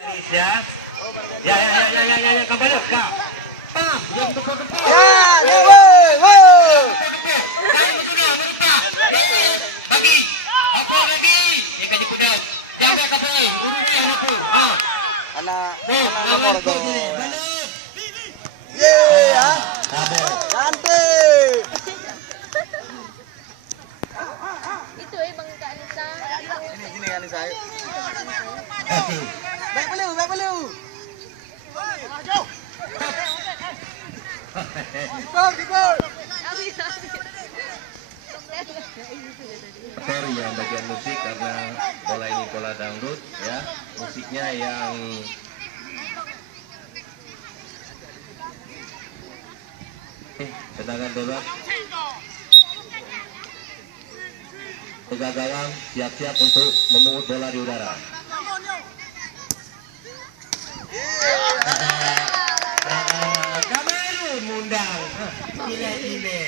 Ya. Ya, kembali, Kak. Pam, yang tepuk-tepuk. Ya, woi. Bagi. Apa lagi? Ya kaji kuda. Jaga kapal, urusnya apa? Ah. Anak Nomor nomor 2. Balik. Ye, ya. Sabar. Cantik. Itu Bang Kak Anissa. Sini kan saya. Kasih. Baik beliau. Gol. Sorry yang bagian musik karena bola ini bola dangdut ya. Musiknya yang sedangkan bebas. Kegagalan siap-siap untuk memungut bola di udara. Kamerun mundang. Gile.